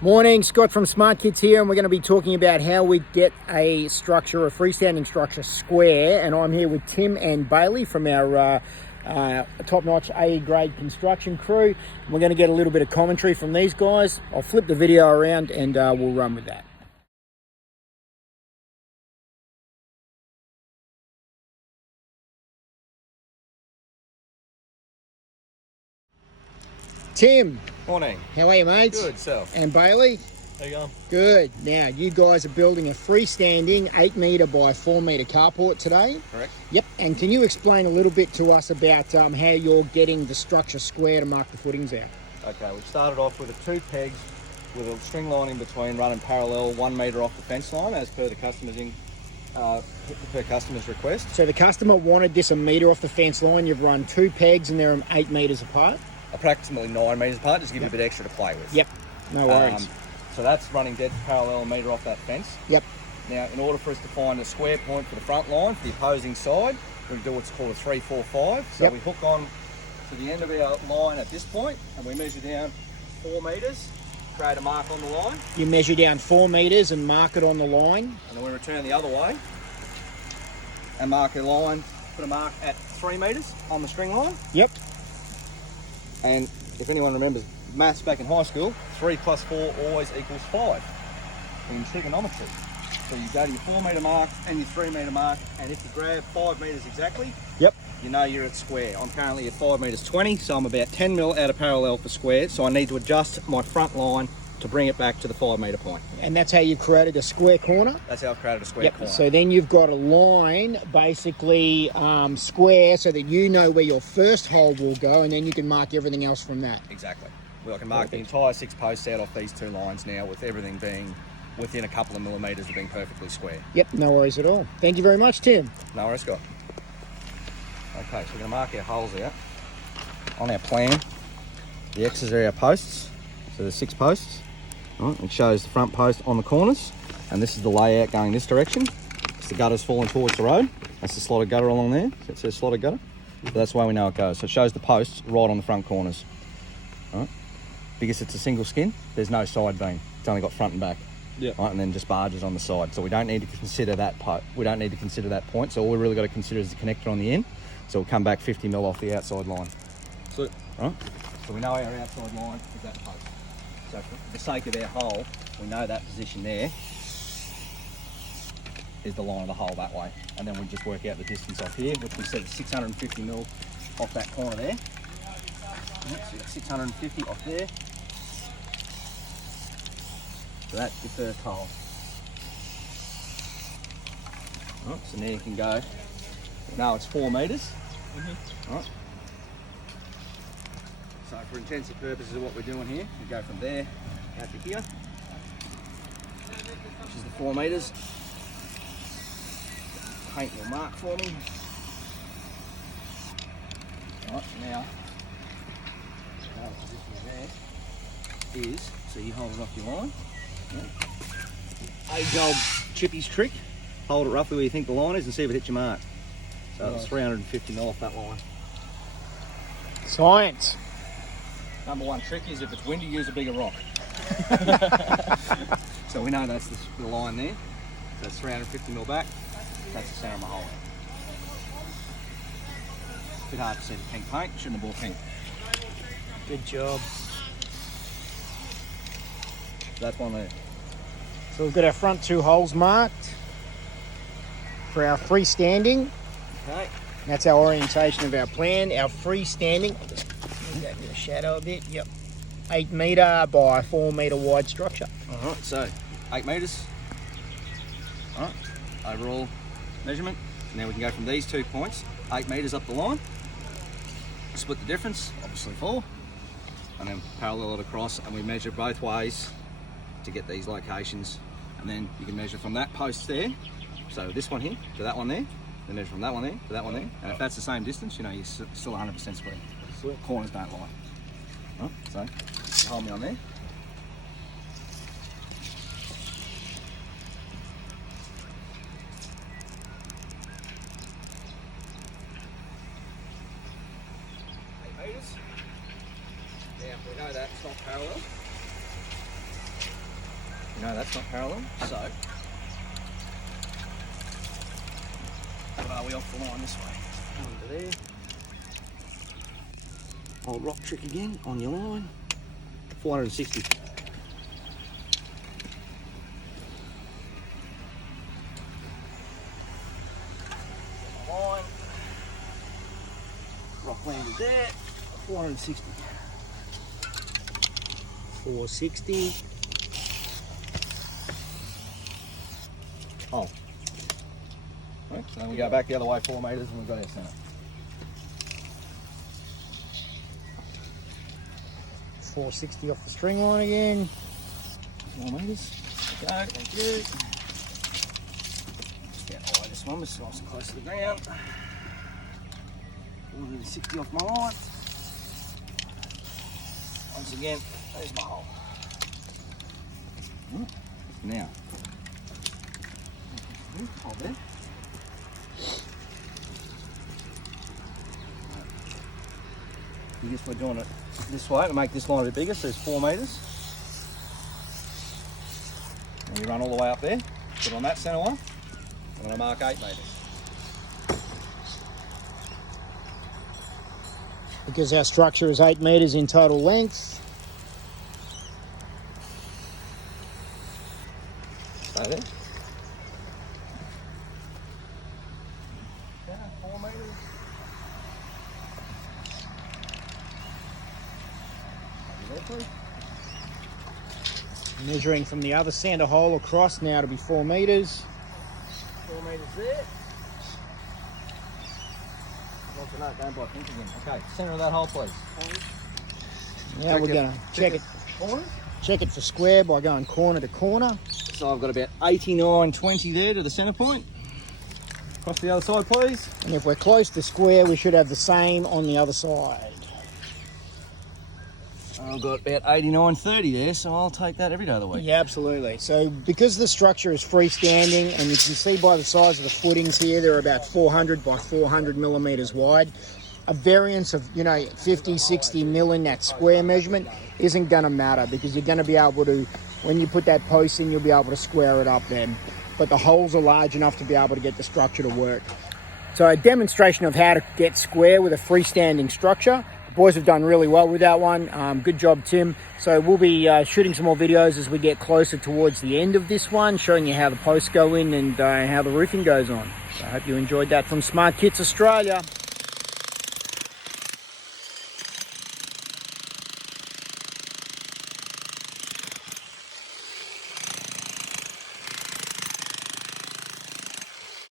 Morning, Scott from SmartKit here, and we're going to be talking about how we get a structure, a freestanding structure, square. And I'm here with Tim and Bailey from our top-notch A grade construction crew. We're going to get a little bit of commentary from these guys. I'll flip the video around and we'll run with that. Tim. Morning. How are you, mates? Good, self. And Bailey? How you going? Good. Now, you guys are building a freestanding 8 metre by 4 metre carport today. Correct. Yep. And can you explain a little bit to us about how you're getting the structure square to mark the footings out? Okay, we've started off with two pegs with a string line in between running parallel 1 metre off the fence line as per the customer's request. So the customer wanted this a metre off the fence line. You've run 2 pegs and they're 8 metres apart? Approximately 9 metres apart, just to give you a bit extra to play with. Yep, no worries. So that's running dead parallel a metre off that fence. Yep. Now, in order for us to find a square point for the front line, for the opposing side, we do what's called a 3, 4, 5. So we hook on to the end of our line at this point, and we measure down 4 metres, create a mark on the line. You measure down 4 metres and mark it on the line. And then we return the other way and mark a line, put a mark at 3 metres on the string line. Yep. And if anyone remembers maths back in high school, 3 plus 4 always equals 5 in trigonometry. So you go to your 4 metre mark and your 3 metre mark, and if you grab 5 metres exactly, yep, you know you're at square. I'm currently at 5 metres 20, so I'm about 10 mil out of parallel for square, so I need to adjust my front line to bring it back to the 5 metre point. And that's how you've created a square corner? That's how I've created a square corner. So then you've got a line basically square so that you know where your first hole will go, and then you can mark everything else from that. Exactly. Well, I can mark the entire 6 posts out off these 2 lines now, with everything being within a couple of millimetres of being perfectly square. Yep, no worries at all. Thank you very much, Tim. No worries, Scott. Okay, so we're going to mark our holes out. On our plan, the X's are our posts, so there's 6 posts. Right, it shows the front post on the corners, and this is the layout going this direction. It's the gutter's falling towards the road. That's the slotted gutter along there. So it says slotted gutter. So that's the way we know it goes. So it shows the posts right on the front corners. Right. Because it's a single skin, there's no side beam. It's only got front and back. Yep. Right, and then just barges on the side. So we don't need to consider that we don't need to consider that point. So all we've really got to consider is the connector on the end. So we'll come back 50 mil off the outside line. So, right? So we know our outside line is that post. So for the sake of our hole, we know that position there is the line of the hole that way. And then we just work out the distance off here, which we said is 650 mil off that corner there. So you've got 650 off there. So that's your first hole. Right, so now you can go, now it's 4 metres. Right. So for intensive purposes of what we're doing here, we go from there out to here, which is the 4 metres. Paint your mark for me. Right, now the position there is, so you hold it off your line. Age-old Chippy's trick, hold it roughly where you think the line is and see if it hits your mark. So it's 350 mil off that line. Science. Number 1 trick is if it's windy, use a bigger rock. So we know that's the line there. So it's 350 mil back. That's the center of my hole. It's a bit hard to see the pink paint. Shouldn't have bought pink. Good job. That's one there. So we've got our front 2 holes marked for our freestanding. Okay. That's our orientation of our plan. Our freestanding, I'll just move that in the shadow a bit. Yep. 8 metre by 4 metre wide structure. Alright, so 8 metres. Alright, overall measurement. Now we can go from these 2 points, 8 metres up the line. Split the difference, obviously 4. And then parallel it across, and we measure both ways to get these locations. And then you can measure from that post there, so this one here to that one there, then measure from that one there to that one there. And if that's the same distance, you know you're still 100% square. Corners don't lie. Right, so you hold me on there. Now we know that it's not parallel. You know that's not parallel, so what are we off the line this way? Under there. Old rock trick again on your line. 460. Line. Rock landed there. 460. 460. Oh. Right, so then we go back the other way 4 metres and we've got our centre. 460 off the string line again. 4 metres. There we go, thank you. Get away this one, it's nice and close to the ground. 460 off my line. Once again, there's my hole. Now, hold there. I guess we're doing it this way to make this line a bit bigger, so it's 4 metres. And you run all the way up there, put on that centre one. I'm going to mark 8 metres. Because our structure is 8 metres in total length. Stay there. Yeah, 4 metres. Measuring from the other centre hole across now to be 4 metres. 4 metres there. Don't block into them. Okay, centre of that hole, please. Now we're going to check it. Check it for square by going corner to corner. So I've got about 89.20 there to the centre point. Across the other side, please. And if we're close to square, we should have the same on the other side. I've got about 89.30 there, so I'll take that every day of the week. Yeah, absolutely. So because the structure is freestanding, and you can see by the size of the footings here, they're about 400 by 400 millimetres wide. A variance of, 50, 60 mil in that square measurement isn't going to matter, because you're going to be able to, when you put that post in, you'll be able to square it up then. But the holes are large enough to be able to get the structure to work. So a demonstration of how to get square with a freestanding structure. Boys have done really well with that one. Good job, Tim. So we'll be shooting some more videos as we get closer towards the end of this one, showing you how the posts go in and how the roofing goes on. So I hope you enjoyed that from SmartKit Australia.